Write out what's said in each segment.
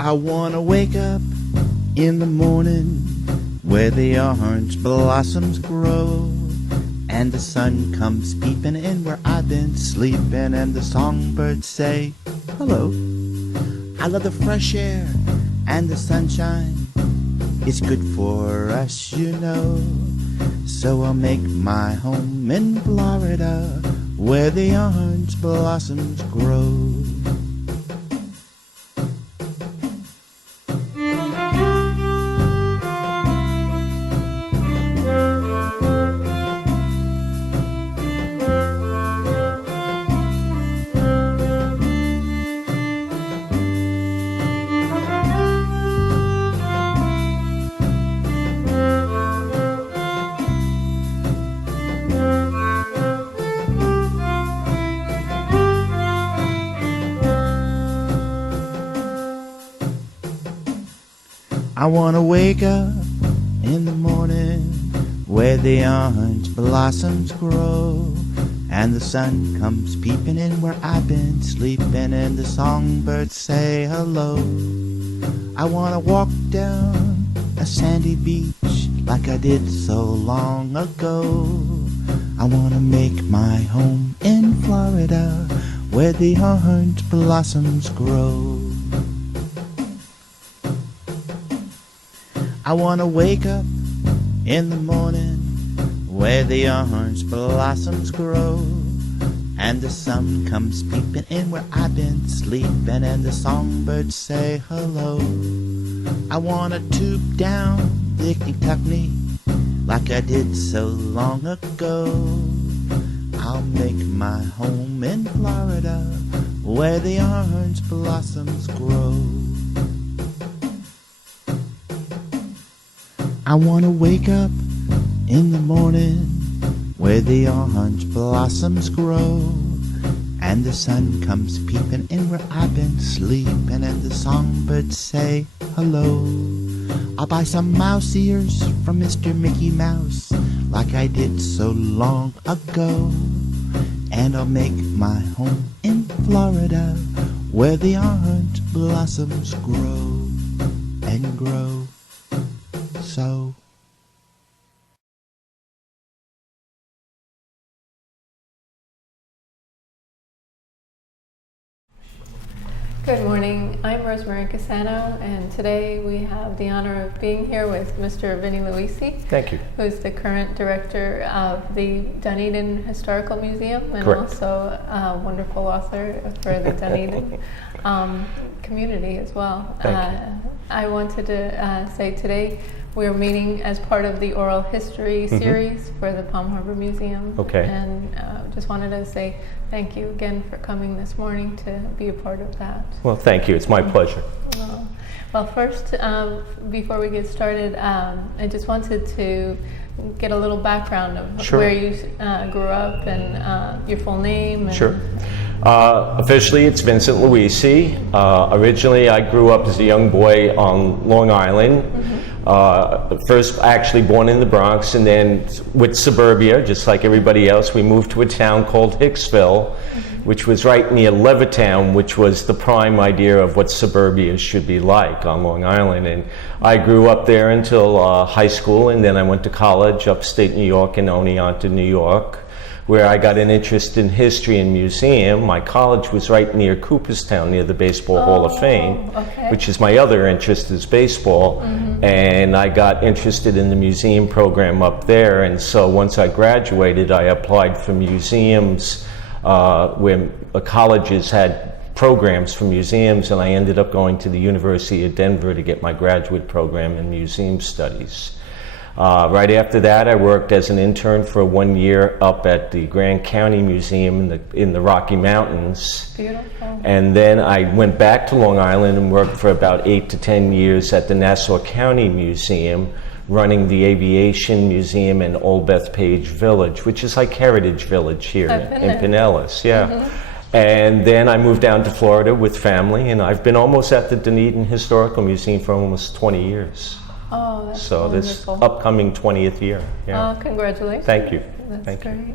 I wanna wake up in the morning where the orange blossoms grow, and the sun comes peeping in where I've been sleeping, and the songbirds say hello. I love the fresh air and the sunshine, it's good for us, you know. So I'll make my home in Florida where the orange blossoms grow. I wanna wake up in the morning where the orange blossoms grow, and the sun comes peeping in where I've been sleeping, and the songbirds say hello. I wanna walk down a sandy beach like I did so long ago. I wanna make my home in Florida where the orange blossoms grow. I wanna wake up in the morning where the orange blossoms grow, and the sun comes peeping in where I've been sleeping, and the songbirds say hello. I wanna tube down the Kentucky like I did so long ago. I'll make my home in Florida where the orange blossoms grow. I wanna wake up in the morning where the orange blossoms grow, and the sun comes peeping in where I've been sleeping, and the songbirds say hello. I'll buy some mouse ears from Mr. Mickey Mouse like I did so long ago, and I'll make my home in Florida where the orange blossoms grow and grow. So good morning, I'm Rosemary Casano, and today we have the honor of being here with Mr. Vinnie Luisi. Thank you. Who's the current director of the Dunedin Historical Museum, and Correct. also a wonderful author for the Dunedin community as well. Thank you. I wanted to say today we're meeting as part of the oral history series for the Palm Harbor Museum. Okay. And just wanted to say thank you again for coming this morning to be a part of that. Well, thank you. It's my pleasure. Well, first, before we get started, I just wanted to get a little background of Sure. where you grew up and your full name. And Sure. Officially, it's Vincent Luisi. Originally, I grew up as a young boy on Long Island. First actually born in the Bronx, and then with suburbia, just like everybody else, we moved to a town called Hicksville, which was right near Levittown, which was the prime idea of what suburbia should be like on Long Island. And I grew up there until high school, and then I went to college upstate New York in Oneonta, New York, where I got an interest in history and museum. My college was right near Cooperstown, near the Baseball Hall of Fame, which is my other interest is baseball. And I got interested in the museum program up there. And so once I graduated, I applied for museums where colleges had programs for museums, and I ended up going to the University of Denver to get my graduate program in museum studies. Right after that, I worked as an intern for 1 year up at the Grand County Museum in the Rocky Mountains. Beautiful. And then I went back to Long Island and worked for about 8 to 10 years at the Nassau County Museum, running the Aviation Museum in Old Bethpage Village, which is like Heritage Village here in Pinellas. Yeah. And then I moved down to Florida with family, and I've been almost at the Dunedin Historical Museum for almost 20 years. Oh, that's so wonderful. this upcoming 20th year. Yeah. Oh, congratulations. Thank you. That's Thank great. you.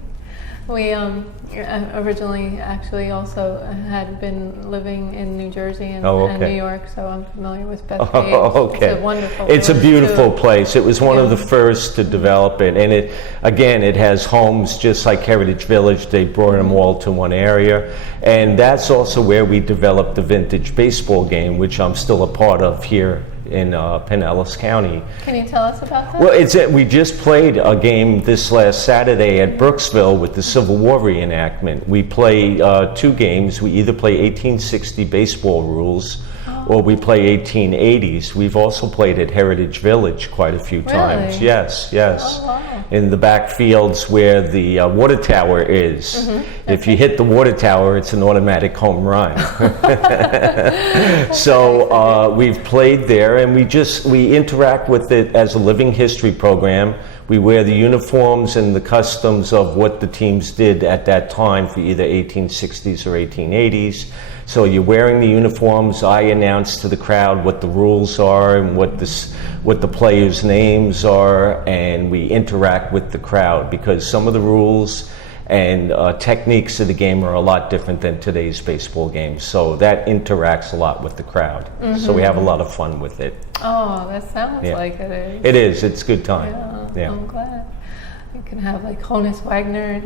We originally actually also had been living in New Jersey and New York, so I'm familiar with Bethpage. Okay. It's a wonderful It's a beautiful too. place. It was one of the first to develop it, and it has homes just like Heritage Village. They brought them all to one area, and that's also where we developed the vintage baseball game, which I'm still a part of here in Pinellas County. Can you tell us about that? Well, we just played a game this last Saturday at Brooksville with the Civil War reenactment. We play 2 games. We either play 1860 baseball rules or we play 1880s. We've also played at Heritage Village quite a few times. Yes. Oh, wow. In the back fields where the water tower is. If you hit the water tower, it's an automatic home run. So we've played there, and we interact with it as a living history program. We wear the uniforms and the customs of what the teams did at that time for either 1860s or 1880s. So you're wearing the uniforms. I announce to the crowd what the rules are and what the players' names are, and we interact with the crowd because some of the rules and techniques of the game are a lot different than today's baseball games. So that interacts a lot with the crowd. So we have a lot of fun with it. Oh, that sounds like it is. It is. It's a good time. Yeah. I'm glad. You can have like Honus Wagner.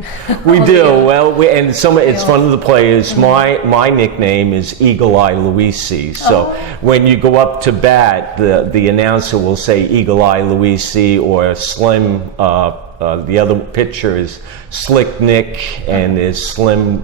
We do. Well, it's one of the players. My nickname is Eagle Eye Luisi. So when you go up to bat, the announcer will say Eagle Eye Luisi or Slim. The other pitcher is Slick Nick, and there's Slim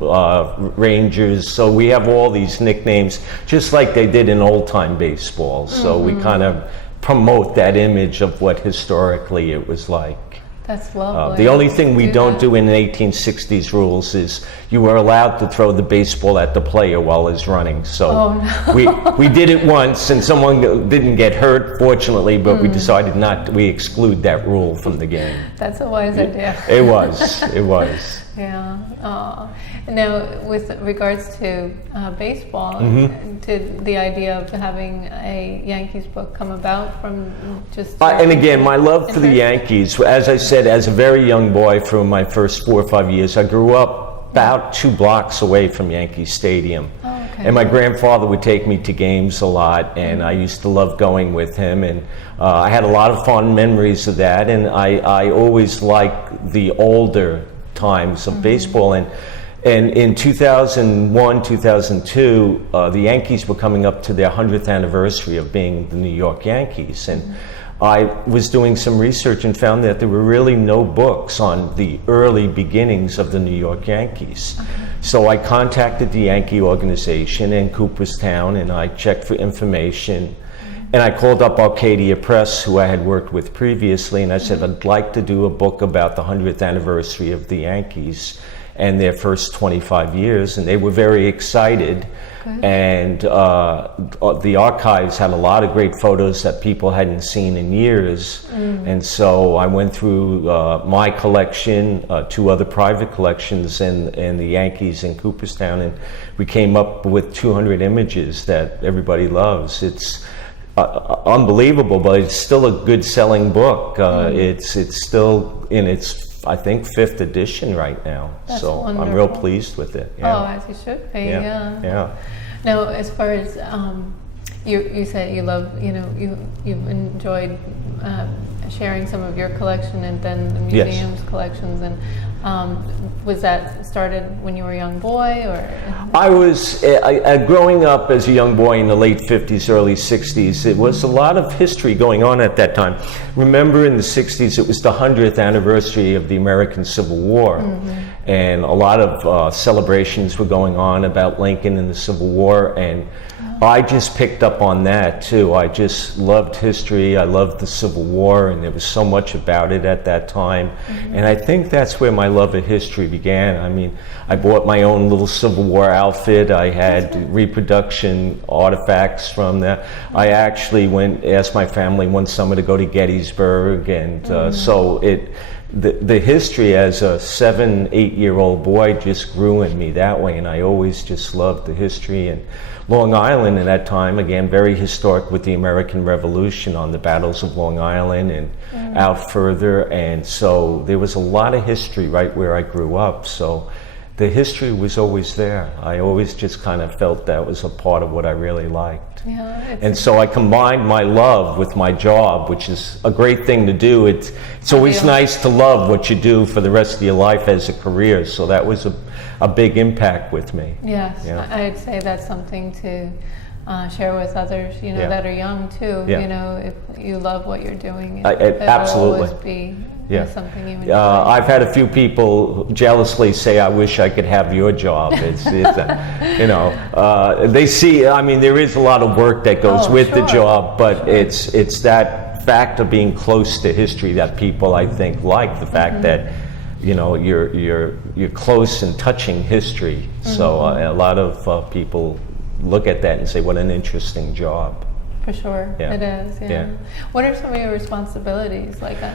Rangers. So we have all these nicknames, just like they did in old-time baseball. So we kind of promote that image of what historically it was like. That's lovely. The only thing we don't do in the 1860s rules is you were allowed to throw the baseball at the player while he's running. So we did it once, and someone didn't get hurt, fortunately, but we decided not to. We exclude that rule from the game. That's a wise idea. It was. Yeah. Now, with regards to baseball, did the idea of having a Yankees book come about from just... and again, my love for the Yankees, as I said, as a very young boy for my first 4 or 5 years, I grew up about 2 blocks away from Yankee Stadium. And my grandfather would take me to games a lot, and I used to love going with him, and I had a lot of fond memories of that, and I always liked the older times of baseball. And in 2001, 2002, the Yankees were coming up to their 100th anniversary of being the New York Yankees. And I was doing some research and found that there were really no books on the early beginnings of the New York Yankees. So I contacted the Yankee organization in Cooperstown, and I checked for information. And I called up Arcadia Press, who I had worked with previously, and I said, I'd like to do a book about the 100th anniversary of the Yankees and their first 25 years, and they were very excited. And the archives had a lot of great photos that people hadn't seen in years. And so I went through my collection, 2 other private collections, and the Yankees in Cooperstown, and we came up with 200 images that everybody loves. It's unbelievable, but it's still a good selling book. It's still in its, I think, 5th edition right now. That's so wonderful. I'm real pleased with it. Oh, as you should be. Yeah. Now, as far as you said, you love, you've enjoyed sharing some of your collection and then the museum's collections, and was that started when you were a young boy, or? I was growing up as a young boy in the late 50s, early 60s. It was a lot of history going on at that time. Remember, in the 60s, it was the 100th anniversary of the American Civil War, and a lot of celebrations were going on about Lincoln and the Civil War, and I just picked up on that too. I just loved history. I loved the Civil War, and there was so much about it at that time. And I think that's where my love of history began. I mean, I bought my own little Civil War outfit. I had reproduction artifacts from that. I actually asked my family one summer to go to Gettysburg, and so the history as a 7, 8-year-old boy just grew in me that way, and I always just loved the history. And Long Island at that time, again, very historic with the American Revolution on the battles of Long Island and out further, and so there was a lot of history right where I grew up, so the history was always there. I always just kind of felt that was a part of what I really liked. Yeah, and so I combined my love with my job, which is a great thing to do. It's always nice to love what you do for the rest of your life as a career, so that was a big impact with me. Yes, yeah. I'd say that's something to share with others, you know, that are young too. You know, if you love what you're doing, absolutely. It'll always be something you enjoy. I've had a few people jealously say, "I wish I could have your job." It's you know, they see. I mean, there is a lot of work that goes with the job, but it's that fact of being close to history that people, I think, like the fact that, you know, you're close and touching history. So a lot of people look at that and say, "What an interesting job." For sure, it is. Yeah. What are some of your responsibilities? Like, I've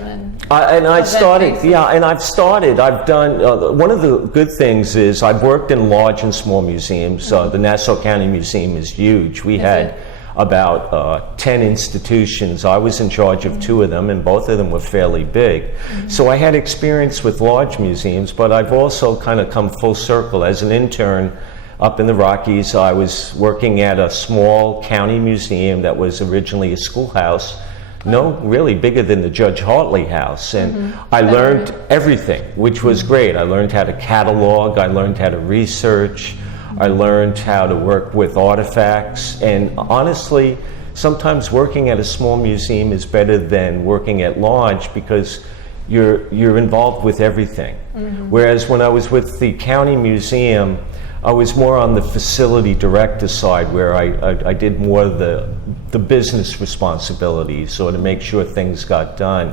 done. One of the good things is I've worked in large and small museums. The Nassau County Museum is huge. We had about 10 institutions. I was in charge of 2 of them, and both of them were fairly big. So I had experience with large museums, but I've also kind of come full circle. As an intern up in the Rockies, I was working at a small county museum that was originally a schoolhouse, really bigger than the Judge Hartley House. And I learned everything, which was great. I learned how to catalog, I learned how to research, I learned how to work with artifacts. And honestly, sometimes working at a small museum is better than working at large because you're involved with everything. Whereas when I was with the county museum, I was more on the facility director side, where I did more of the business responsibilities, so to make sure things got done.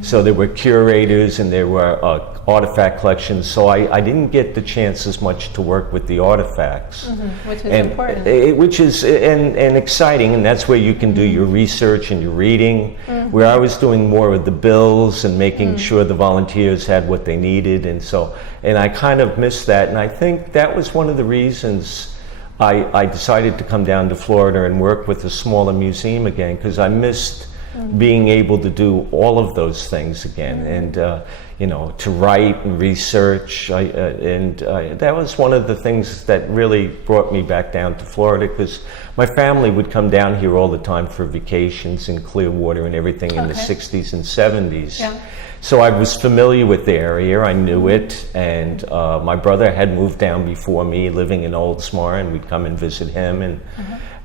So there were curators and there were artifact collections, so I didn't get the chance as much to work with the artifacts. Which is important. Which is and exciting, and that's where you can do your research and your reading, where I was doing more of the bills and making sure the volunteers had what they needed, and I kind of missed that, and I think that was one of the reasons I decided to come down to Florida and work with a smaller museum again, because I missed being able to do all of those things again, and you know, to write and research, that was one of the things that really brought me back down to Florida, because my family would come down here all the time for vacations in Clearwater and everything in the 60s and 70s. So I was familiar with the area, I knew it, and my brother had moved down before me, living in Oldsmar, and we'd come and visit him. And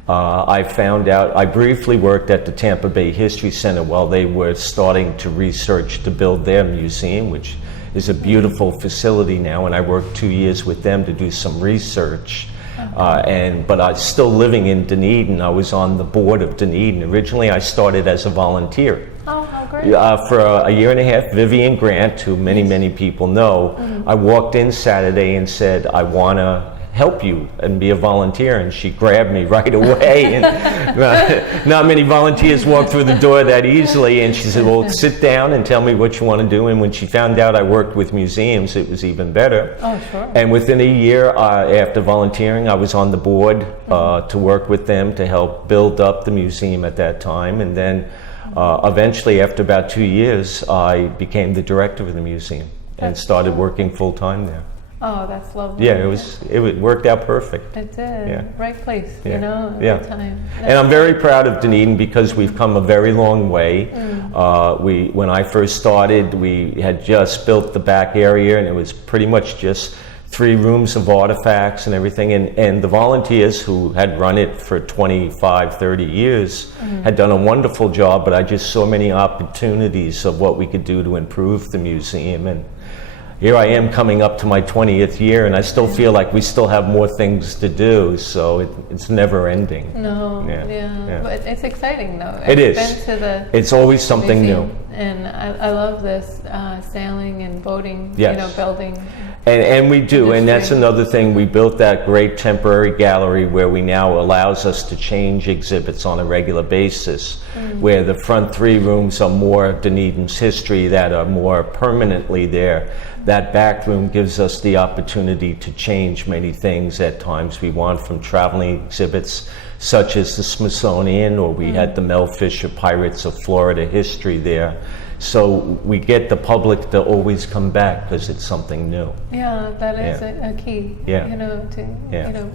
I found out, I briefly worked at the Tampa Bay History Center while they were starting to research to build their museum, which is a beautiful facility now, and I worked 2 years with them to do some research. But I was still living in Dunedin. I was on the board of Dunedin. Originally, I started as a volunteer. Oh, how great. For a year and a half, Vivian Grant, who many people know, I walked in Saturday and said, "I want to help you and be a volunteer," and she grabbed me right away. And not many volunteers walk through the door that easily, and she said, "Well, sit down and tell me what you want to do." And when she found out I worked with museums, it was even better. Oh, sure. And within a year after volunteering, I was on the board to work with them to help build up the museum at that time. And then eventually, after about 2 years, I became the director of the museum and started working full-time there. Oh, that's lovely. Yeah, it worked out perfect. It did. Yeah. Right place, you know, at the time. And I'm very proud of Dunedin because we've come a very long way. When I first started, we had just built the back area, and it was pretty much just 3 rooms of artifacts and everything. And the volunteers who had run it for 25, 30 years had done a wonderful job, but I just saw many opportunities of what we could do to improve the museum. And here I am coming up to my 20th year, and I still feel like we still have more things to do, so it's never ending. No, yeah. But it's exciting though. It is. Been to the it's always something museum, new. And I love this sailing and boating, Yes. building. And we do, industry. and that's another thing. We built that great temporary gallery where we now allows us to change exhibits on a regular basis, where the front 3 rooms are more Dunedin's history that are more permanently there. That back room gives us the opportunity to change many things at times we want, from traveling exhibits such as the Smithsonian, or we had the Mel Fisher Pirates of Florida history there. So we get the public to always come back because it's something new. Yeah, that is a key. Yeah. To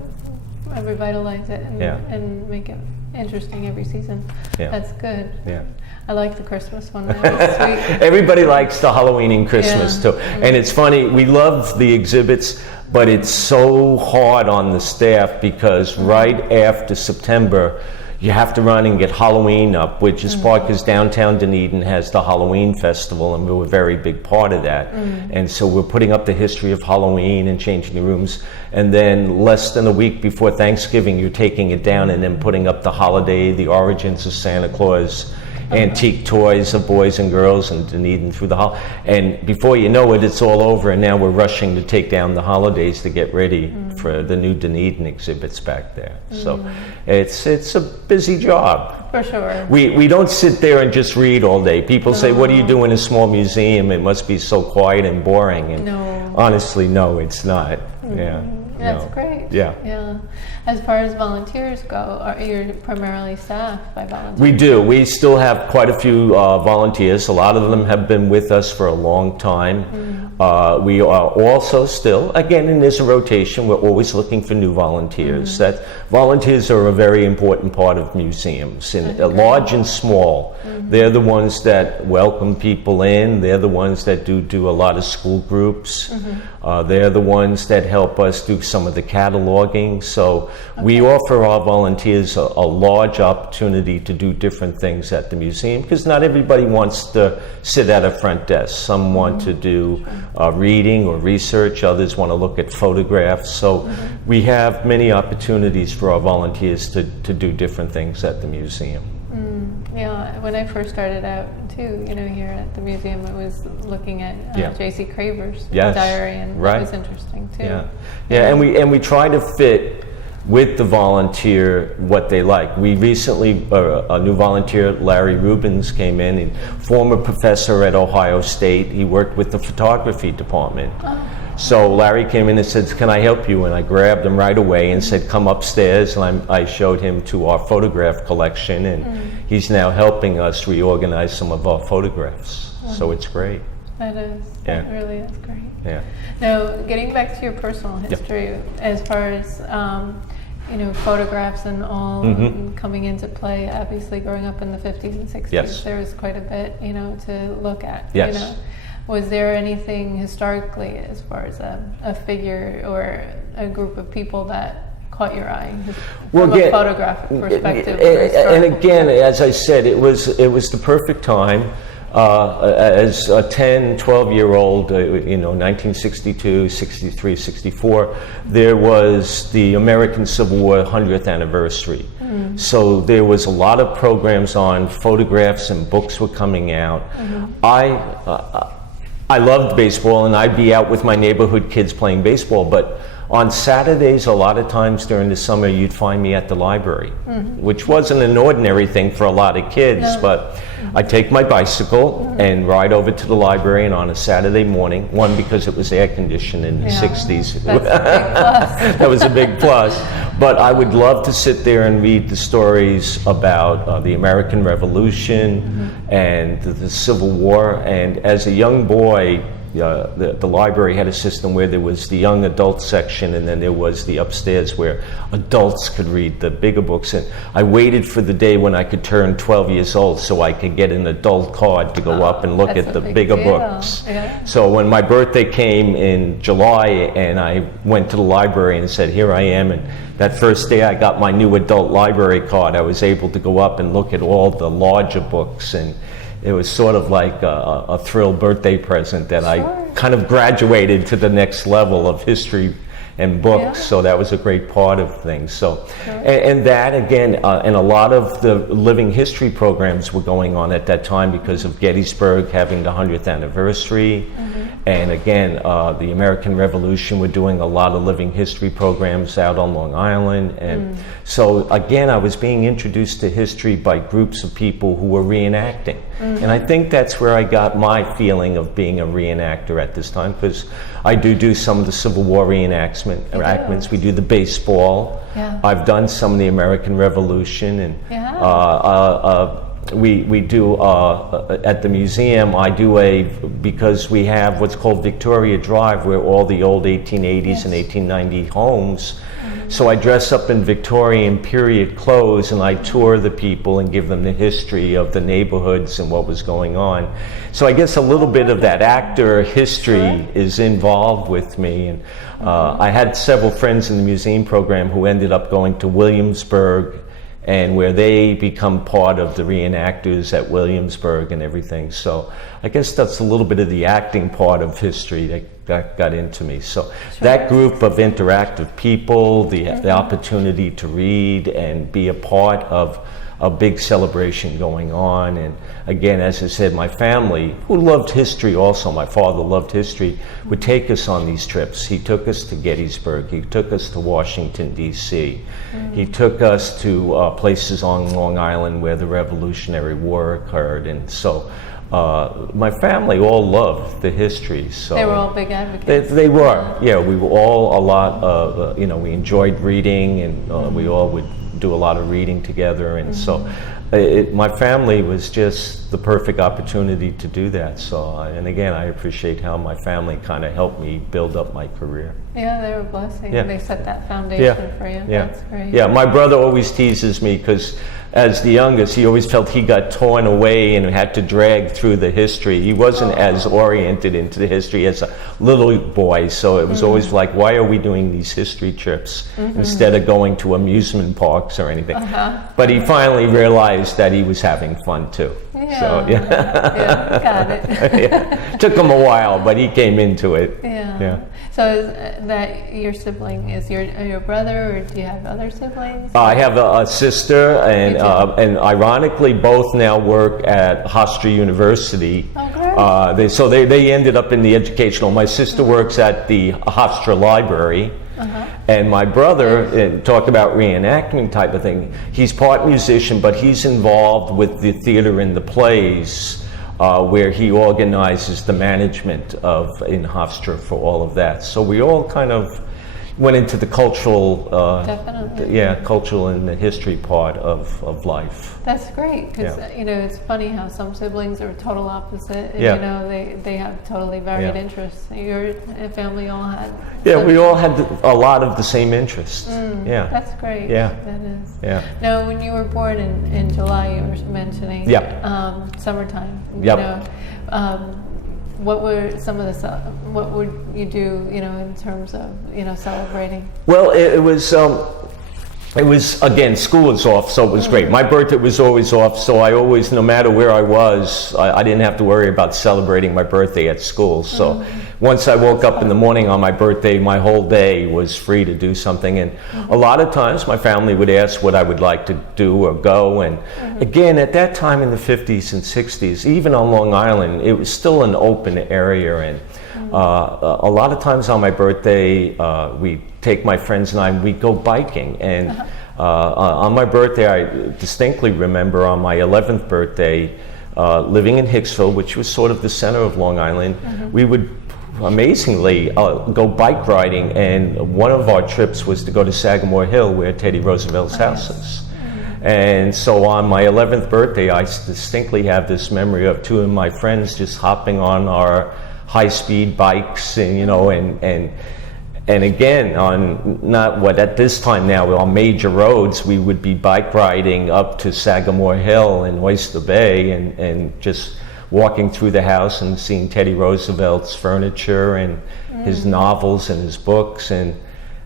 revitalize it and make it interesting every season. Yeah. That's good. Yeah. I like the Christmas one. That was sweet. Everybody likes the Halloween and Christmas too. And it's funny, we love the exhibits, but it's so hard on the staff because right after September, you have to run and get Halloween up, which is part because downtown Dunedin has the Halloween festival, and we're a very big part of that. And so we're putting up the history of Halloween and changing the rooms. And then less than a week before Thanksgiving, you're taking it down and then putting up the holiday, the origins of Santa Claus, antique toys of boys and girls in Dunedin through the holiday. And before you know it, it's all over, and now we're rushing to take down the holidays to get ready for the new Dunedin exhibits back there. So it's a busy job. For sure. We don't sit there and just read all day. People say, what do you do in a small museum? It must be so quiet and boring. And honestly, no, it's not. That's great. Yeah. As far as volunteers go, are you primarily staffed by volunteers? We do. We still have quite a few volunteers. A lot of them have been with us for a long time. We are also still, again, and there's a rotation, we're always looking for new volunteers. That volunteers are a very important part of museums, large and small. They're the ones that welcome people in. They're the ones that do a lot of school groups. They're the ones that help us do some of the cataloging. So we offer our volunteers a large opportunity to do different things at the museum, because not everybody wants to sit at a front desk. Some want to do reading or research. Others want to look at photographs. So we have many opportunities for our volunteers to do different things at the museum. Yeah, when I first started out too, here at the museum, I was looking at J.C. Craver's diary, and that was interesting too. And we try to fit with the volunteer what they like. We recently, a new volunteer, Larry Rubens, came in, and former professor at Ohio State. He worked with the photography department. So Larry came in and said, can I help you? And I grabbed him right away and said, come upstairs. And I showed him to our photograph collection, and he's now helping us reorganize some of our photographs. So it's great. That is. That really is great. Yeah. Now, getting back to your personal history, as far as photographs and all coming into play, obviously growing up in the 50s and 60s, there was quite a bit, to look at. Was there anything historically, as far as a figure or a group of people that caught your eye from a photographic perspective? And again, as I said, it was the perfect time. As a 10, 12-year-old, 1962, 63, 64, there was the American Civil War 100th anniversary. So there was a lot of programs on, photographs and books were coming out. I loved baseball, and I'd be out with my neighborhood kids playing baseball, but on Saturdays, a lot of times during the summer, you'd find me at the library, which wasn't an ordinary thing for a lot of kids, but I'd take my bicycle and ride over to the library, and on a Saturday morning, one, because it was air conditioned in the 60s. That's a big plus. That was a big plus. But I would love to sit there and read the stories about the American Revolution and the Civil War. And as a young boy, the library had a system where there was the young adult section, and then there was the upstairs where adults could read the bigger books. And I waited for the day when I could turn 12 years old so I could get an adult card to go up and look at the bigger books. So when my birthday came in July, and I went to the library and said, here I am, and that first day I got my new adult library card, I was able to go up and look at all the larger books, and it was sort of like a thrill birthday present that I kind of graduated to the next level of history and books, so that was a great part of things. So, and that again, and a lot of the living history programs were going on at that time because of Gettysburg having the 100th anniversary, and again, the American Revolution were doing a lot of living history programs out on Long Island, and so again, I was being introduced to history by groups of people who were reenacting, and I think that's where I got my feeling of being a reenactor at this time, because I do some of the Civil War reenactments. We do the baseball. I've done some of the American Revolution, and we do at the museum. I do because we have what's called Victoria Drive, where all the old 1880s and 1890 homes. So I dress up in Victorian period clothes and I tour the people and give them the history of the neighborhoods and what was going on. So I guess a little bit of that actor history is involved with me. And I had several friends in the museum program who ended up going to Williamsburg, and where they become part of the reenactors at Williamsburg and everything. So I guess that's a little bit of the acting part of history that got into me. So that group of interactive people, the opportunity to read and be a part of a big celebration going on. And again, as I said, my family, who loved history also, my father loved history, would take us on these trips. He took us to Gettysburg. He took us to Washington, D.C. He took us to places on Long Island where the Revolutionary War occurred. And so my family all loved the history. So they were all big advocates. They were, we were all a lot of, we enjoyed reading, and we all would do a lot of reading together, and so my family was just the perfect opportunity to do that. So, and again, I appreciate how my family kind of helped me build up my career. Yeah, they were a blessing. They set that foundation for you. That's great. Yeah, my brother always teases me because as the youngest, he always felt he got torn away and had to drag through the history. He wasn't as oriented into the history as a little boy, so it was always like, why are we doing these history trips instead of going to amusement parks or anything? But he finally realized that he was having fun too. So, got it. Took him a while, but he came into it. So is that your sibling is your brother, or do you have other siblings? I have a sister, and ironically, both now work at Hofstra University. Oh, great. They ended up in the educational. My sister works at the Hofstra Library. And my brother, talk about reenactment type of thing, he's part musician, but he's involved with the theater and the plays, where he organizes the management in Hofstra for all of that. So we all kind of went into the cultural, cultural and the history part of life. That's great, because it's funny how some siblings are total opposite, and they have totally varied interests. Your family all had. We all had a lot of the same interests. That's great. That is. Now, when you were born in July, you were mentioning summertime. What were some of what would you do, in terms of, celebrating? Well, it was again, school was off, so it was great. My birthday was always off, so I always, no matter where I was, I didn't have to worry about celebrating my birthday at school. So once I woke up in the morning on my birthday, my whole day was free to do something. And a lot of times my family would ask what I would like to do or go. And again, at that time in the 50s and 60s, even on Long Island, it was still an open area. And a lot of times on my birthday, we take my friends and I, we'd go biking. And on my birthday, I distinctly remember on my 11th birthday, living in Hicksville, which was sort of the center of Long Island, we would amazingly go bike riding. And one of our trips was to go to Sagamore Hill, where Teddy Roosevelt's house is. And so on my 11th birthday, I distinctly have this memory of two of my friends just hopping on our high-speed bikes, and and again, on not what at this time now on major roads, we would be bike riding up to Sagamore Hill and Oyster Bay, and just walking through the house and seeing Teddy Roosevelt's furniture and his novels and his books. And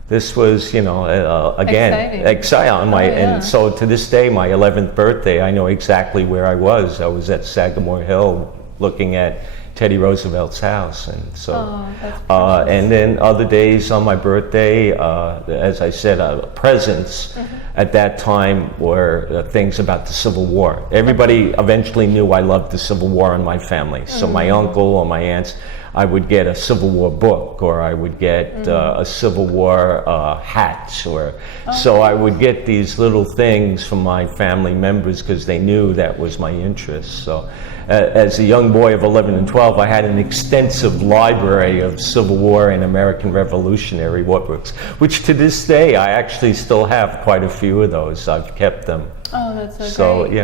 this was, again, exciting on my, and so to this day, my 11th birthday, I know exactly where I was. I was at Sagamore Hill looking at Teddy Roosevelt's house, and so. Oh, that's precious. And then other days on my birthday, as I said, presents at that time were things about the Civil War. Everybody eventually knew I loved the Civil War in my family. So my uncle or my aunts, I would get a Civil War book, or I would get a Civil War hat, or so I would get these little things from my family members because they knew that was my interest. So as a young boy of 11 and 12, I had an extensive library of Civil War and American Revolutionary War books, which to this day I actually still have quite a few of those. I've kept them. Oh, that's so great.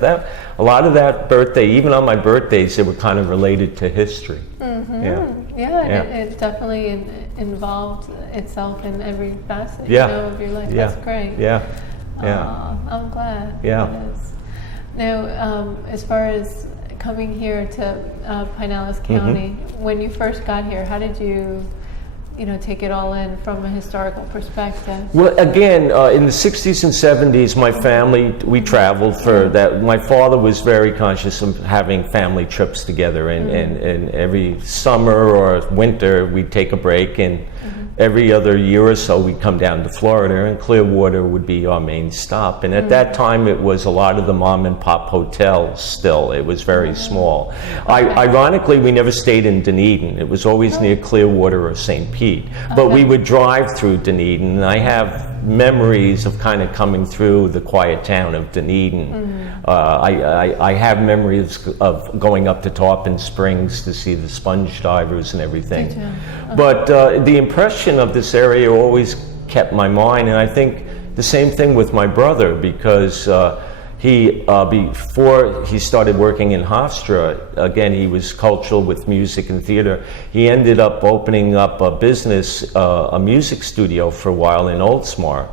That a lot of that birthday, even on my birthdays, they were kind of related to history. It definitely involved itself in every facet of your life. That's great. I'm glad. It is. Now, as far as coming here to Pinellas County, when you first got here, how did you take it all in from a historical perspective? Well, again, in the 60s and 70s, my family, we traveled for that. My father was very conscious of having family trips together, and every summer or winter, we'd take a break, and every other year or so, we'd come down to Florida, and Clearwater would be our main stop. And at that time, it was a lot of the mom and pop hotels still. It was very small. Ironically, we never stayed in Dunedin. It was always near Clearwater or St. Pete. But we would drive through Dunedin, and I have memories of kind of coming through the quiet town of Dunedin. I have memories of going up to Tarpon Springs to see the sponge divers and everything. But the impression of this area always kept my mind, and I think the same thing with my brother, because he, before he started working in Hofstra, again, he was cultural with music and theater. He ended up opening up a business, a music studio for a while in Oldsmar.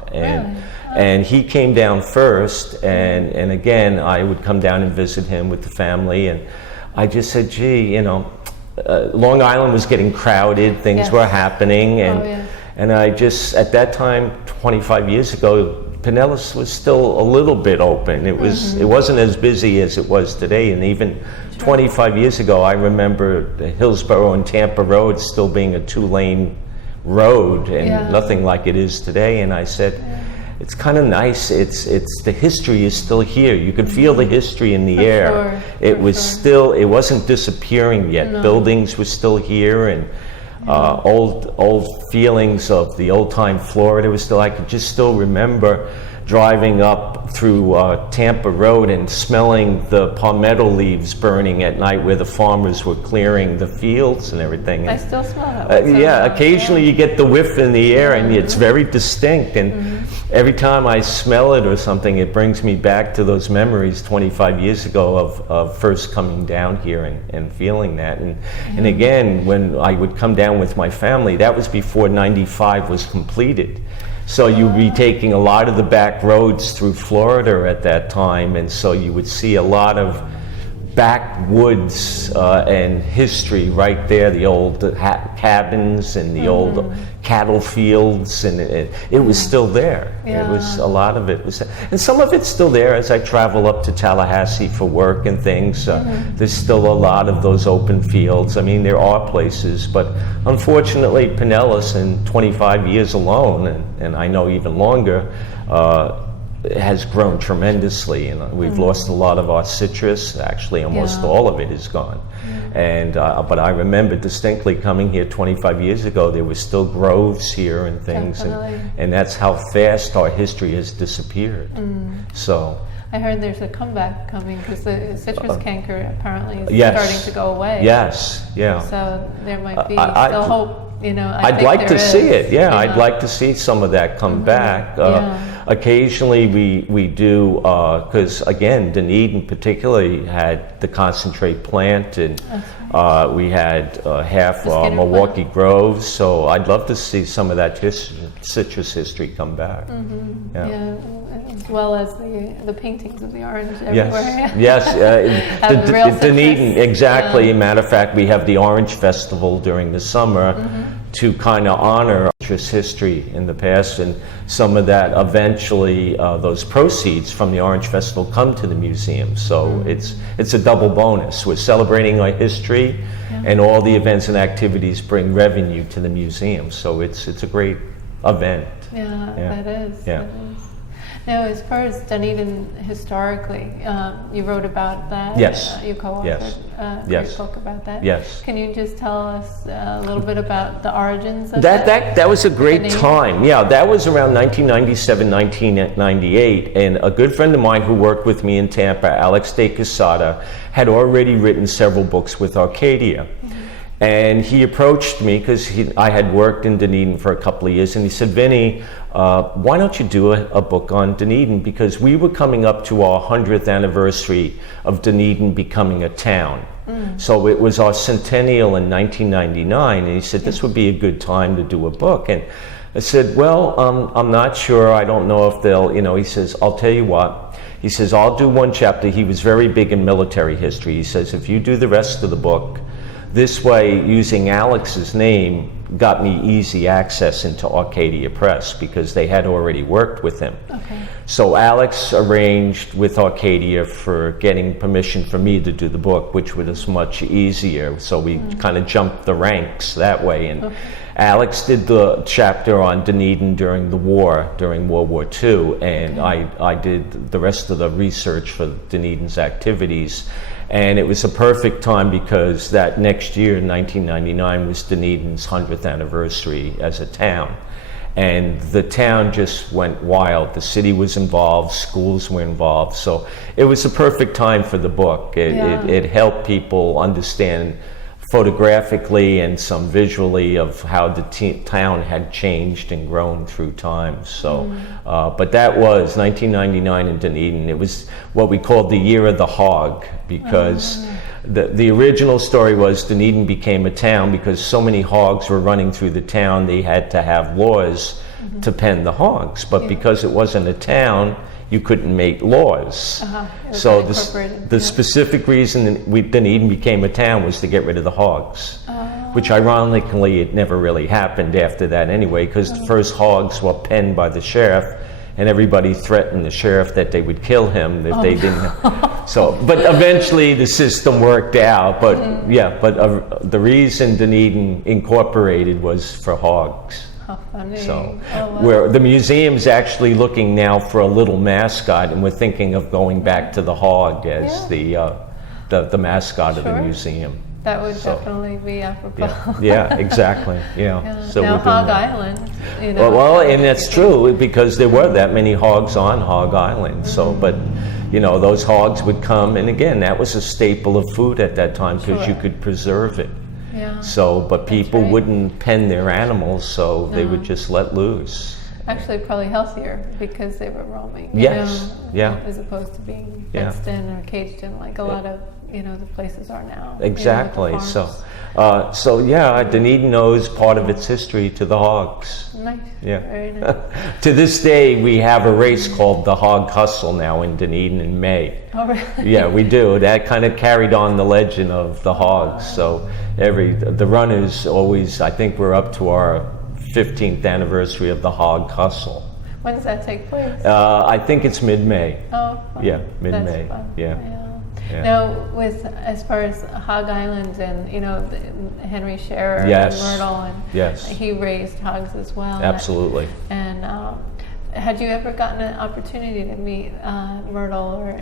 And he came down first, and again, I would come down and visit him with the family, and I just said, gee, Long Island was getting crowded, things were happening, and I just, at that time, 25 years ago, Pinellas was still a little bit open. It was, it wasn't as busy as it was today, and even 25 years ago, I remember the Hillsborough and Tampa Road still being a 2-lane road, and nothing like it is today. And I said, it's kind of nice. It's the history is still here. You could feel the history in the air. It was still, it wasn't disappearing yet. Buildings were still here, and old feelings of the old time Florida was still. I could just still remember driving up through Tampa Road and smelling the palmetto leaves burning at night, where the farmers were clearing the fields and everything. I still smell that. Occasionally you get the whiff in the air, and it's very distinct, and every time I smell it or something, it brings me back to those memories 25 years ago of first coming down here and feeling that. And again, when I would come down with my family, that was before 95 was completed. So you'd be taking a lot of the back roads through Florida at that time, and so you would see a lot of backwoods and history right there, the old cabins and the old cattle fields, and it was still there. It was, a lot of it was, and some of it's still there as I travel up to Tallahassee for work and things. There's still a lot of those open fields. I mean, there are places, but unfortunately Pinellas in 25 years alone, and I know even longer, has grown tremendously, and we've lost a lot of our citrus. Actually, almost all of it is gone. And but I remember distinctly coming here 25 years ago. There were still groves here and things, and that's how fast our history has disappeared. So I heard there's a comeback coming because the citrus canker apparently is starting to go away. So there might be still hope. I'd like to see it. I'd like to see some of that come back. Occasionally we do, because again, Dunedin particularly had the concentrate plant, and we had half Milwaukee Groves, so I'd love to see some of that citrus history come back. As well as the paintings of the orange everywhere. Dunedin, exactly. Matter of fact, we have the Orange Festival during the summer to kind of honor history in the past, and some of that eventually, those proceeds from the Orange Festival come to the museum. So it's a double bonus. We're celebrating our history, and all the events and activities bring revenue to the museum. So it's a great event. Yeah, that is. Yeah. That is. Now, as far as Dunedin historically, you wrote about that. Yes. You co-authored Yes. a Yes. book about that. Yes. Can you just tell us a little bit about the origins of That was a great name? time. Yeah, that was around 1997, 1998, and a good friend of mine who worked with me in Tampa, Alex De Quesada, had already written several books with Arcadia. And he approached me because I had worked in Dunedin for a couple of years, and he said, Vinnie, why don't you do a book on Dunedin? Because we were coming up to our 100th anniversary of Dunedin becoming a town. So it was our centennial in 1999, and he said, this would be a good time to do a book. And I said, well, I'm not sure. I don't know if they'll, he says, I'll tell you what. He says, I'll do one chapter. He was very big in military history. He says, if you do the rest of the book, this way, using Alex's name got me easy access into Arcadia Press because they had already worked with him. Okay. So Alex arranged with Arcadia for getting permission for me to do the book, which was much easier. So we kind of jumped the ranks that way. And Alex did the chapter on Dunedin during the war, during World War II, and I did the rest of the research for Dunedin's activities. And it was a perfect time because that next year, 1999, was Dunedin's 100th anniversary as a town. And the town just went wild. The city was involved, schools were involved. So it was a perfect time for the book. It helped people understand photographically and some visually of how the town had changed and grown through time. So, but that was 1999 in Dunedin. It was what we called the year of the hog, because the original story was Dunedin became a town because so many hogs were running through the town, they had to have laws to pen the hogs. But because it wasn't a town, you couldn't make laws. So the specific reason that Dunedin became a town was to get rid of the hogs, which ironically it never really happened after that anyway, because the first hogs were penned by the sheriff, and everybody threatened the sheriff that they would kill him if they didn't. So, but eventually the system worked out. But the reason Dunedin incorporated was for hogs. How funny. So, wow. where the museum's actually looking now for a little mascot, and we're thinking of going back to the hog as the mascot of the museum. That would definitely be apropos. Yeah, exactly. Yeah. So now Hog Island. Well, and that's true because there were that many hogs on Hog Island. So, but those hogs would come, and again, that was a staple of food at that time because you could preserve it. Yeah. So, but people wouldn't pen their animals, so they would just let loose. Actually, probably healthier because they were roaming. Yes. As opposed to being fenced in or caged in like a lot of the places are now. Exactly. Dunedin owes part of its history to the hogs. Nice. Yeah. Very nice. To this day, we have a race called the Hog Hustle now in Dunedin in May. Oh, really? Yeah, we do. That kind of carried on the legend of the hogs. So the runners always, I think we're up to our 15th anniversary of the Hog Hustle. When does that take place? I think it's mid-May. Oh, fun. Yeah, mid-May. That's fun. Yeah. Now, as far as Hog Island and Henry Scherer and Myrtle, and he raised hogs as well. Absolutely. And had you ever gotten an opportunity to meet Myrtle or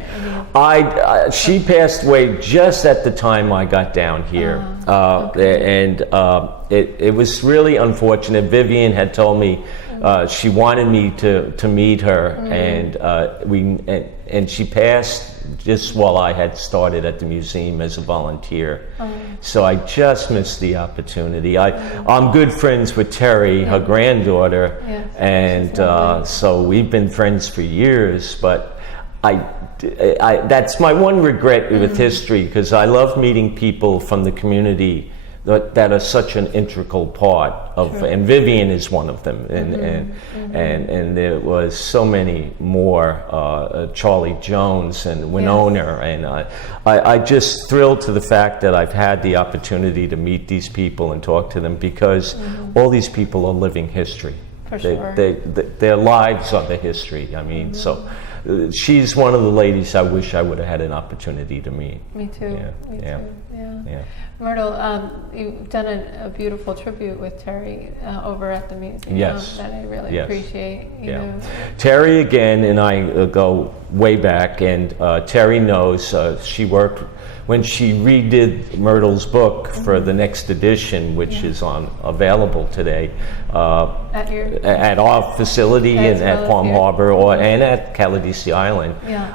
any? She passed away just at the time I got down here, and it was really unfortunate. Vivian had told me she wanted me to meet her, and she passed just while I had started at the museum as a volunteer. So I just missed the opportunity. I'm good friends with Terry, her granddaughter, and so we've been friends for years, but that's my one regret with history, because I love meeting people from the community that are such an integral part of, Sure. and Vivian is one of them, and there was so many more, Charlie Jones and Winona, and I just thrilled to the fact that I've had the opportunity to meet these people and talk to them, because all these people are living history. For sure. Their lives are the history. I mean, so she's one of the ladies I wish I would have had an opportunity to meet. Me too. Yeah. Me Yeah. too. Yeah. Yeah. Myrtle, you've done a beautiful tribute with Terry over at the museum. Yes. That I really Yes. appreciate. You Yeah. know. Terry again and I go way back, and Terry knows she worked when she redid Myrtle's book for the next edition, which is available today at our facility As at well Palm as here. Harbor and at Caladisi Island. Yeah.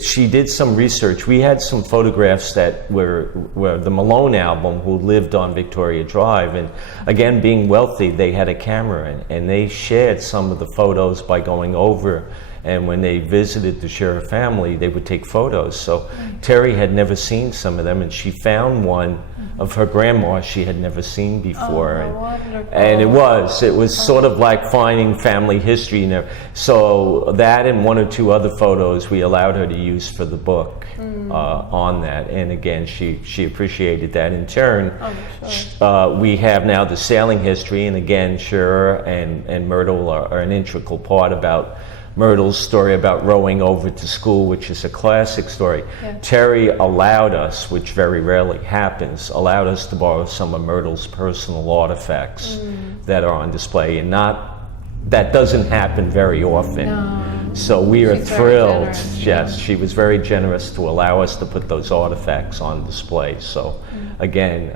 She did some research. We had some photographs that were the Malone album, who lived on Victoria Drive, and again, being wealthy, they had a camera, and they shared some of the photos by going over, and when they visited the Scherer family, they would take photos. So Terry had never seen some of them, and she found one of her grandma she had never seen before. Oh, wonderful. And it was sort of like finding family history in there. So that and one or two other photos we allowed her to use for the book on that. And again, she appreciated that. In turn, we have now the sailing history, and again, Scherer and Myrtle are an integral part about Myrtle's story about rowing over to school, which is a classic story. Yeah. Terry allowed us, which very rarely happens, allowed us to borrow some of Myrtle's personal artifacts that are on display, and that doesn't happen very often. No. So we are She's very thrilled. generous. Yes, she was very generous to allow us to put those artifacts on display. So again,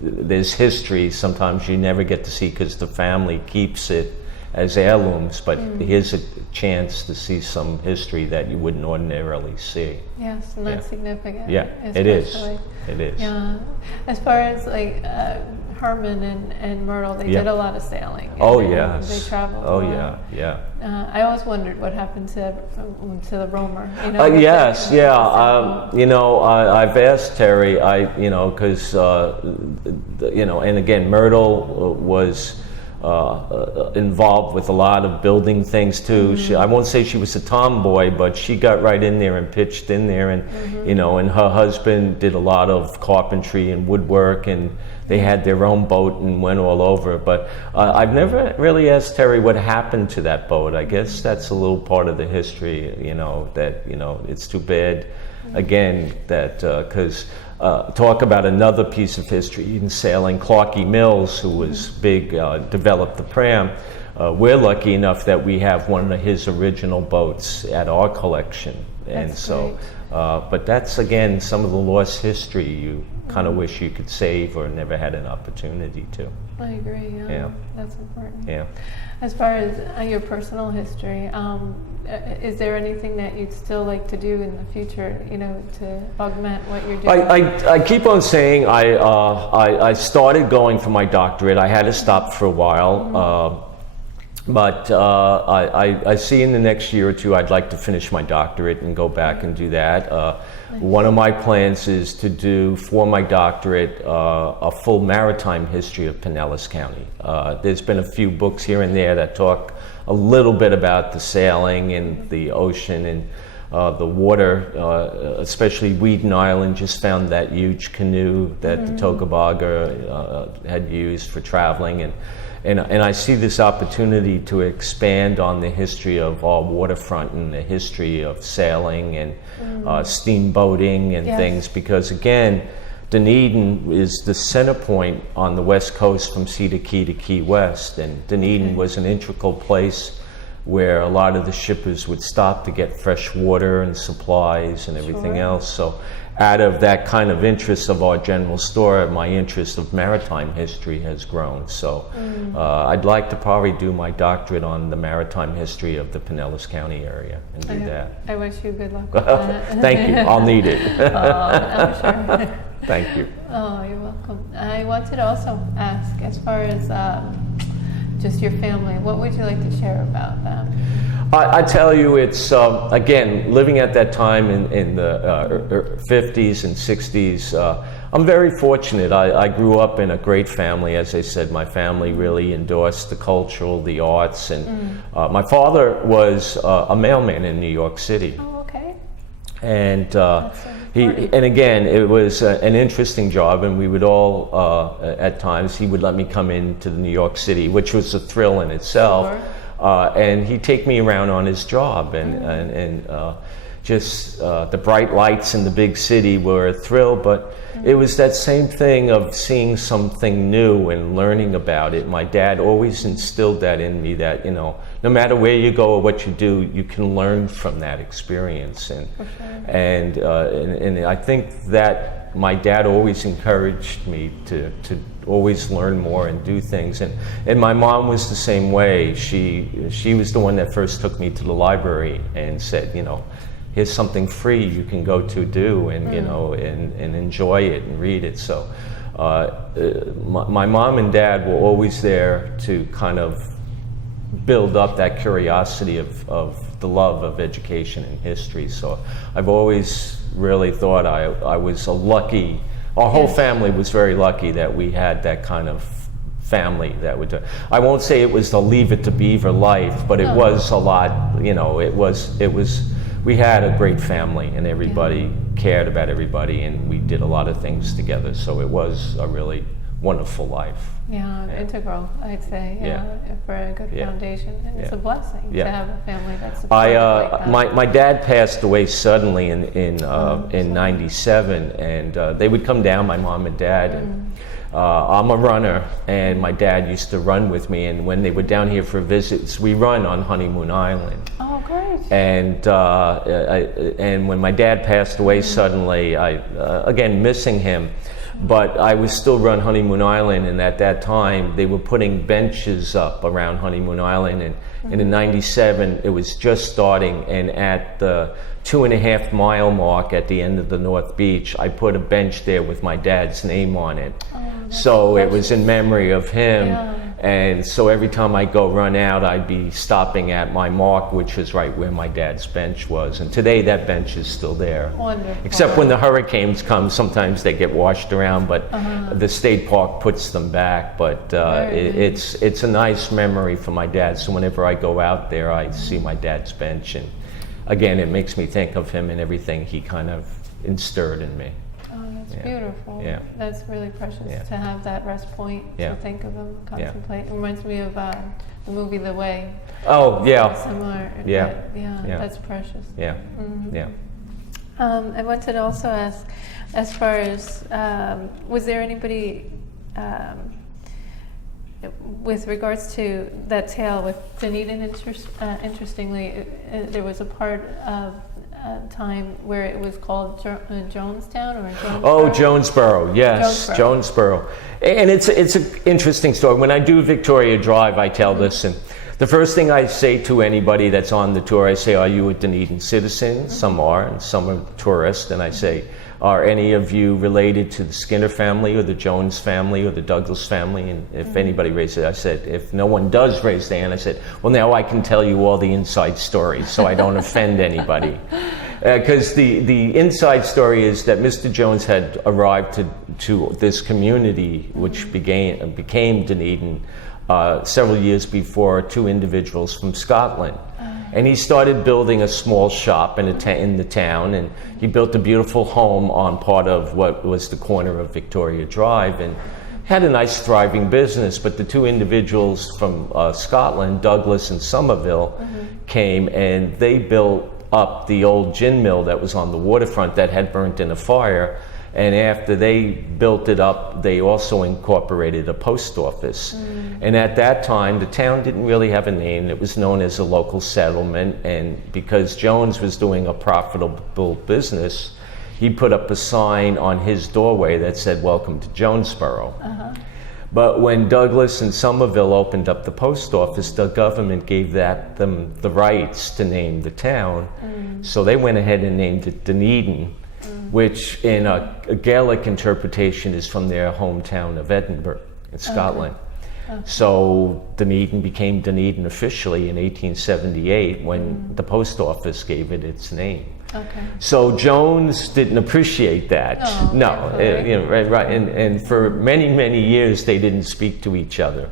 there's history sometimes you never get to see because the family keeps it as heirlooms, but here's a chance to see some history that you wouldn't ordinarily see. Yes, and that's significant. Yeah, it is. especially. It is. Yeah. As far as like Herman and Myrtle, they Yeah. did a lot of sailing. Oh and yes. They traveled. Oh a lot. yeah. I always wondered what happened to the Romer. You know, Yes, yeah. You know, I've asked Terry. Because and again, Myrtle was involved with a lot of building things too. I won't say she was a tomboy, but she got right in there and pitched in there, and and her husband did a lot of carpentry and woodwork, and they had their own boat and went all over. But I've never really asked Terry what happened to that boat. I guess that's a little part of the history, that it's too bad again that because talk about another piece of history in sailing. Clarkie Mills, who was big, developed the Pram. We're lucky enough that we have one of his original boats at our collection. And That's so, but that's again some of the lost history you kind of wish you could save or never had an opportunity to. I agree. Yeah. That's important. Yeah. As far as your personal history, is there anything that you'd still like to do in the future, to augment what you're doing? I keep on saying I started going for my doctorate. I had to stop for a while, but I see in the next year or two I'd like to finish my doctorate and go back and do that. One of my plans is to do for my doctorate a full maritime history of Pinellas County. There's been a few books here and there that talk a little bit about the sailing and the ocean and the water, especially Weeden Island just found that huge canoe that the Tocobaga had used for traveling, and I see this opportunity to expand on the history of our waterfront and the history of sailing and steamboating and things, because again, Dunedin is the center point on the west coast from Sea to Key West, and Dunedin was an integral place where a lot of the shippers would stop to get fresh water and supplies and everything else. So out of that kind of interest of our general store, my interest of maritime history has grown. So I'd like to probably do my doctorate on the maritime history of the Pinellas County area and do that. I wish you good luck with that. Thank you. I'll need it. I'm sure. Thank you. Oh, you're welcome. I wanted to also ask, as far as just your family, what would you like to share about them? I tell you, it's, again, living at that time in the 50s and 60s, I'm very fortunate. I grew up in a great family. As I said, my family really endorsed the cultural, the arts, and my father was a mailman in New York City. Oh, okay. And and again, it was an interesting job, and we would all, at times, he would let me come into New York City, which was a thrill in itself. Sure. And he'd take me around on his job, and just the bright lights in the big city were a thrill, but it was that same thing of seeing something new and learning about it. My dad always instilled that in me, that, you know, no matter where you go or what you do, you can learn from that experience. And and I think that my dad always encouraged me to always learn more and do things. And my mom was the same way. She was the one that first took me to the library and said, you know, here's something free you can go to do, and you know, and enjoy it and read it. So my mom and dad were always there to kind of build up that curiosity of the love of education and history. So I've always really thought I was a lucky, our whole family was very lucky that we had that kind of family that would do. I won't say it was the Leave It to Beaver life, but it was a lot, you know, it was we had a great family, and everybody cared about everybody, and we did a lot of things together. So it was a really wonderful life. Yeah, integral, I'd say, for a good foundation. And it's a blessing to have a family that's supportive like that. My dad passed away suddenly in '97, and they would come down, my mom and dad, and I'm a runner, and my dad used to run with me, and when they were down here for visits, we run on Honeymoon Island. Oh, great. And when my dad passed away suddenly, I again missing him, but I was still run Honeymoon Island, and at that time they were putting benches up around Honeymoon Island, and in '97 it was just starting, and at the 2.5 mile mark at the end of the North Beach, I put a bench there with my dad's name on it. So it was in memory of him. And so every time I go run out, I'd be stopping at my mark, which was right where my dad's bench was. And today that bench is still there. Wonderful. Except when the hurricanes come, sometimes they get washed around, but the state park puts them back. But it's a nice memory for my dad. So whenever I go out there, I see my dad's bench. And again, it makes me think of him and everything he kind of instilled in me. That's beautiful. Yeah. That's really precious to have that rest point to think of them, contemplate. It reminds me of the movie The Way. Oh, yeah. Similar. Yeah. That's precious. Yeah. Yeah. I wanted to also ask, as far as, was there anybody, with regards to that tale with Dunedin, interestingly, there was a part of time where it was called Jonestown or Jonesboro? Oh, Jonesboro, yes, Jonesboro. And it's an interesting story. When I do Victoria Drive, I tell this, and the first thing I say to anybody that's on the tour, I say, are you a Dunedin citizen? Some are, and some are tourists, and I say, are any of you related to the Skinner family or the Jones family or the Douglas family? And if anybody raises it, I said, if no one does raise their hand, I said, well, now I can tell you all the inside stories so I don't offend anybody. Because the inside story is that Mr. Jones had arrived to this community, which became Dunedin, several years before two individuals from Scotland. And he started building a small shop in the town, and he built a beautiful home on part of what was the corner of Victoria Drive, and had a nice thriving business. But the two individuals from Scotland, Douglas and Somerville, came, and they built up the old gin mill that was on the waterfront that had burnt in a fire. And after they built it up, they also incorporated a post office. And at that time, the town didn't really have a name. It was known as a local settlement. And because Jones was doing a profitable business, he put up a sign on his doorway that said, "Welcome to Jonesboro." But when Douglas and Somerville opened up the post office, the government gave them the rights to name the town. So they went ahead and named it Dunedin, which in a Gaelic interpretation is from their hometown of Edinburgh in Scotland. So Dunedin became Dunedin officially in 1878 when the post office gave it its name. Okay. So Jones didn't appreciate that. Oh, no, yeah, right. And for many years they didn't speak to each other.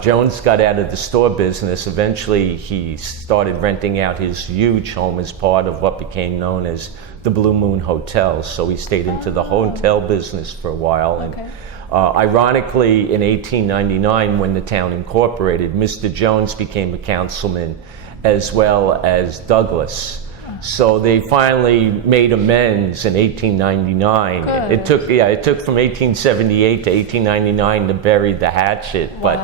Jones got out of the store business. Eventually he started renting out his huge home as part of what became known as the Blue Moon Hotel. So he stayed into the hotel business for a while. Okay. And ironically, in 1899, when the town incorporated, Mr. Jones became a councilman as well as Douglas. So they finally made amends in 1899. Good. It took from 1878 to 1899 to bury the hatchet, but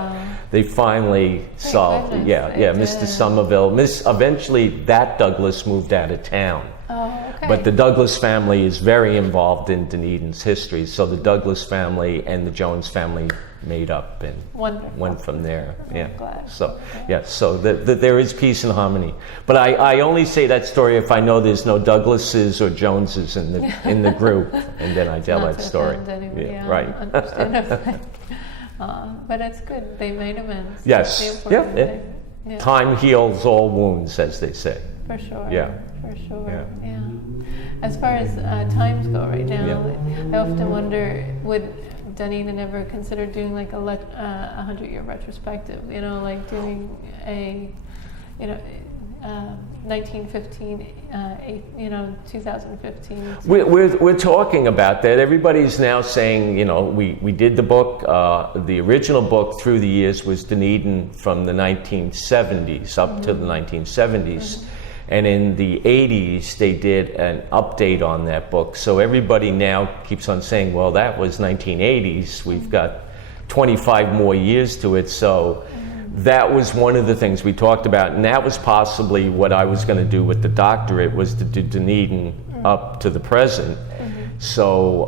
they finally solved it. Mr. Somerville. Eventually, that Douglas moved out of town. Oh, okay. But the Douglas family is very involved in Dunedin's history. So the Douglas family and the Jones family made up and went from there. Glad. So so there is peace and harmony. But I only say that story if I know there's no Douglases or Joneses in the group, and then I tell that story. Right. Understandably. But it's good. They made amends. Yes. That's the important thing. Yeah. Time heals all wounds, as they say. For sure. Yeah. For sure. Yeah. As far as times go right now, I often wonder, would Dunedin ever consider doing like a 100-year retrospective? You know, like doing a 1915, 2015. We're talking about that. Everybody's now saying, we did the book. The original book through the years was Dunedin from the 1970s up to the 1970s. And in the 80s, they did an update on that book. So everybody now keeps on saying, well, that was 1980s. We've got 25 more years to it. So that was one of the things we talked about. And that was possibly what I was going to do with the doctorate, was to do Dunedin up to the present. So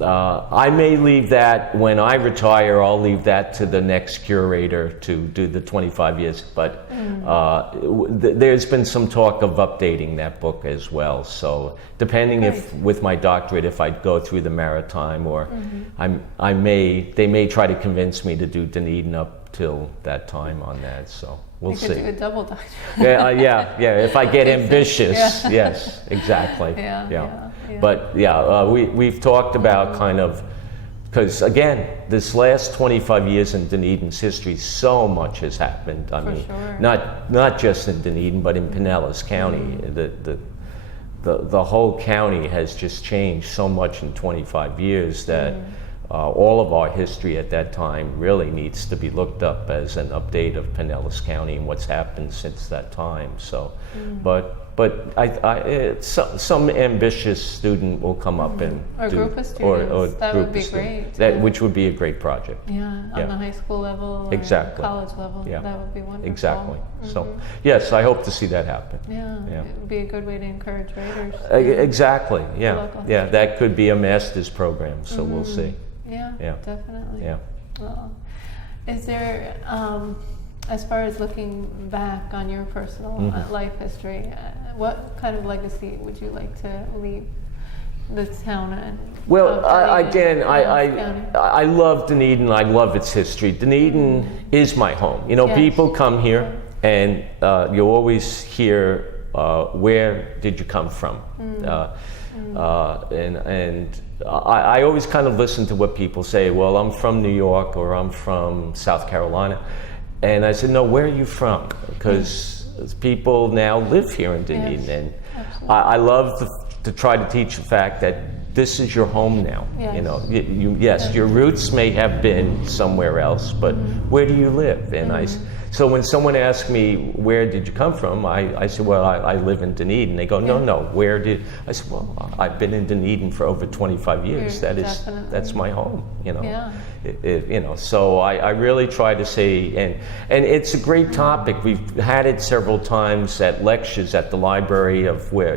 I may leave that, when I retire, I'll leave that to the next curator to do the 25 years. But there's been some talk of updating that book as well. So depending with my doctorate, if I'd go through the Maritime, or they may try to convince me to do Dunedin up till that time on that. So we'll see. You could do a double doctorate. If I get ambitious. Yes, exactly. But we've talked about kind of, because again, this last 25 years in Dunedin's history, so much has happened. I mean, not just in Dunedin, but in Pinellas County. The whole county has just changed so much in 25 years that all of our history at that time really needs to be looked up as an update of Pinellas County and what's happened since that time. So, but some ambitious student will come up and or do, group of students. That would be great. Which would be a great project. On the high school level, or college level. That would be wonderful. Exactly. So yes, I hope to see that happen. It would be a good way to encourage writers. Exactly. That could be a master's program. So we'll see. Definitely. Well, is there, as far as looking back on your personal life history, what kind of legacy would you like to leave this town and? Well, I love Dunedin. I love its history. Dunedin is my home. People come here, and you always hear, where did you come from? And I always kind of listen to what people say. Well, I'm from New York, or I'm from South Carolina. And I said, no, where are you from? Because people now live here in Dunedin. And I love to try to teach the fact that this is your home now. Your roots may have been somewhere else, but where do you live? And so when someone asks me, where did you come from? I said, well, I live in Dunedin. They go, no, where did? I said, well, I've been in Dunedin for over 25 years. That's my home, So I really try to say, and it's a great topic. We've had it several times at lectures at the library of where,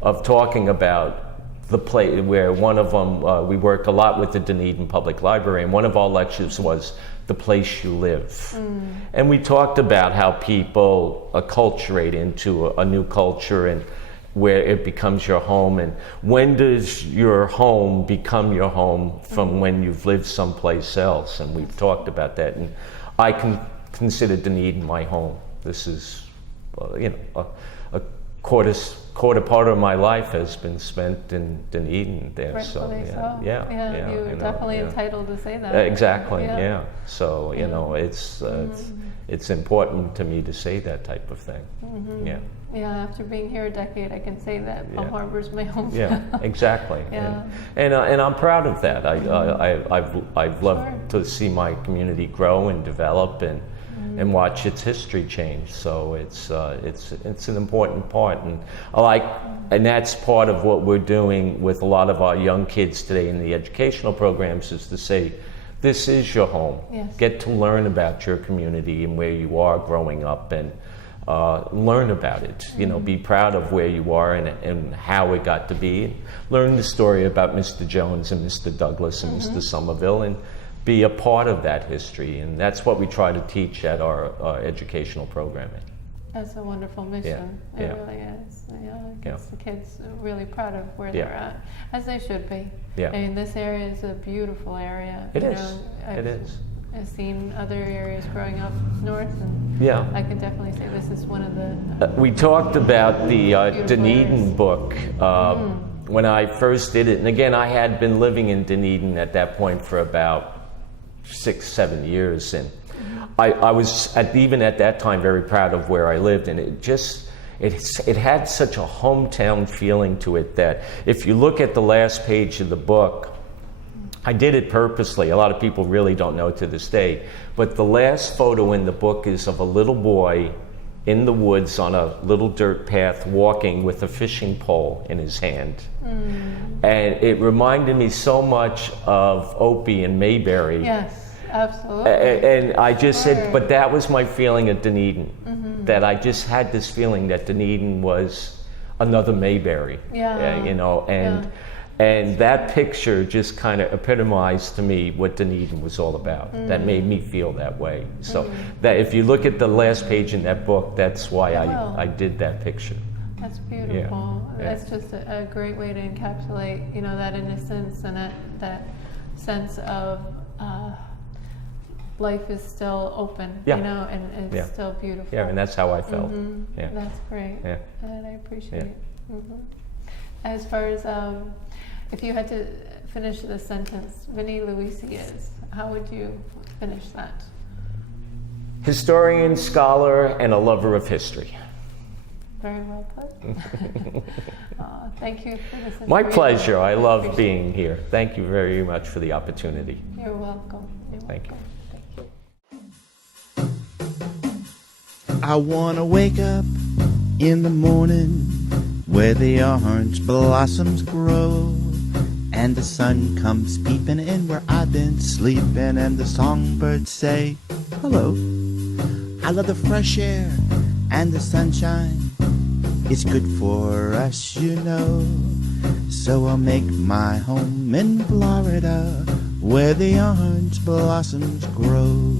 of talking about the place, where one of them, we worked a lot with the Dunedin Public Library, and one of our lectures was the place you live. And we talked about how people acculturate into a new culture, where it becomes your home, and when does your home become your home from when you've lived someplace else? And we've talked about that, and I can consider Dunedin my home. This is, a quarter part of my life has been spent in Dunedin there. Rightfully so. Yeah, you're definitely entitled to say that. Exactly. Yeah. So it's important to me to say that type of thing. Yeah. Yeah, after being here a decade, I can say that Palm Harbor's my home. Yeah, exactly. Yeah. And I'm proud of that. I've loved to see my community grow and develop and watch its history change. So it's an important part, and that's part of what we're doing with a lot of our young kids today in the educational programs, is to say, this is your home. Yes. Get to learn about your community and where you are growing up, and learn about it. Be proud of where you are and how it got to be. Learn the story about Mr. Jones and Mr. Douglas and Mr. Somerville, and be a part of that history. And that's what we try to teach at our educational programming. That's a wonderful mission. It really is. It gets the kids really proud of where they're at, as they should be. Yeah. I mean, this area is a beautiful area. It is. I've seen other areas growing up north, and I can definitely say this is one of the... we talked about the Dunedin book when I first did it. And again, I had been living in Dunedin at that point for about 6-7 years. And I was, even at that time, very proud of where I lived. And it had such a hometown feeling to it that if you look at the last page of the book, I did it purposely. A lot of people really don't know to this day. But the last photo in the book is of a little boy in the woods on a little dirt path walking with a fishing pole in his hand. And it reminded me so much of Opie and Mayberry. Yes, absolutely. And I just said, but that was my feeling at Dunedin. That I just had this feeling that Dunedin was another Mayberry. And that picture just kind of epitomized to me what Dunedin was all about. That made me feel that way. So that if you look at the last page in that book, that's why I did that picture. That's beautiful. That's just a great way to encapsulate, that innocence and that sense of life is still open, and it's still beautiful. Yeah, and that's how I felt. That's great. And I appreciate it. As far as if you had to finish the sentence, Vinnie Luisi is, how would you finish that? Historian, scholar, and a lover of history. Very well put. Thank you for this interview. My pleasure. I love being here. Thank you very much for the opportunity. You're welcome. Thank you. I wanna wake up in the morning where the orange blossoms grow, and the sun comes peeping in where I've been sleeping, and the songbirds say hello. I love the fresh air and the sunshine. It's good for us, So I'll make my home in Florida where the orange blossoms grow.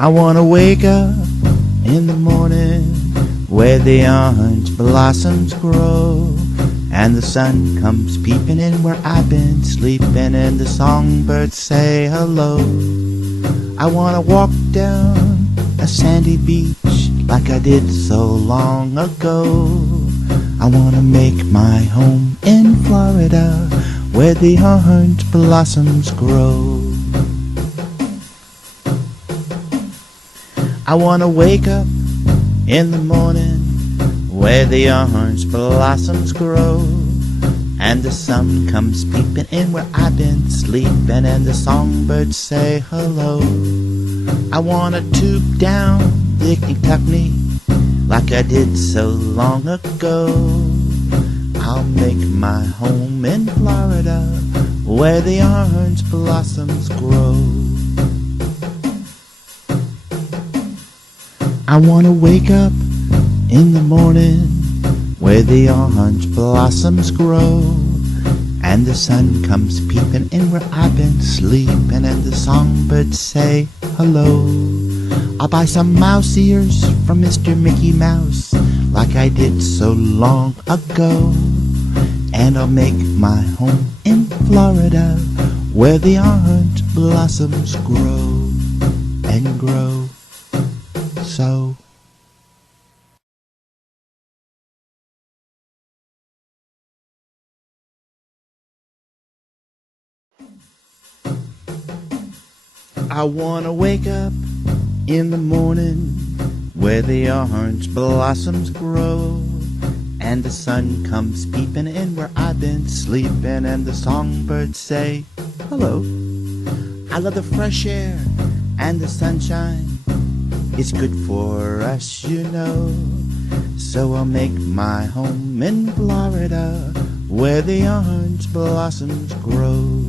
I wanna wake up in the morning where the orange blossoms grow, and the sun comes peeping in where I've been sleeping, and the songbirds say hello. I wanna walk down a sandy beach like I did so long ago. I wanna make my home in Florida where the orange blossoms grow. I wanna wake up in the morning where the orange blossoms grow, and the sun comes peeping in where I've been sleeping, and the songbirds say hello. I wanna tube down Kentucky like I did so long ago. I'll make my home in Florida where the orange blossoms grow. I wanna wake up in the morning where the orange blossoms grow, and the sun comes peeping in where I've been sleeping, and the songbirds say hello. I'll buy some mouse ears from Mr. Mickey Mouse like I did so long ago, and I'll make my home in Florida where the orange blossoms grow and grow. So I wanna wake up in the morning where the orange blossoms grow, and the sun comes peeping in where I've been sleeping, and the songbirds say hello. I love the fresh air and the sunshine, it's good for us, you know. So I'll make my home in Florida where the orange blossoms grow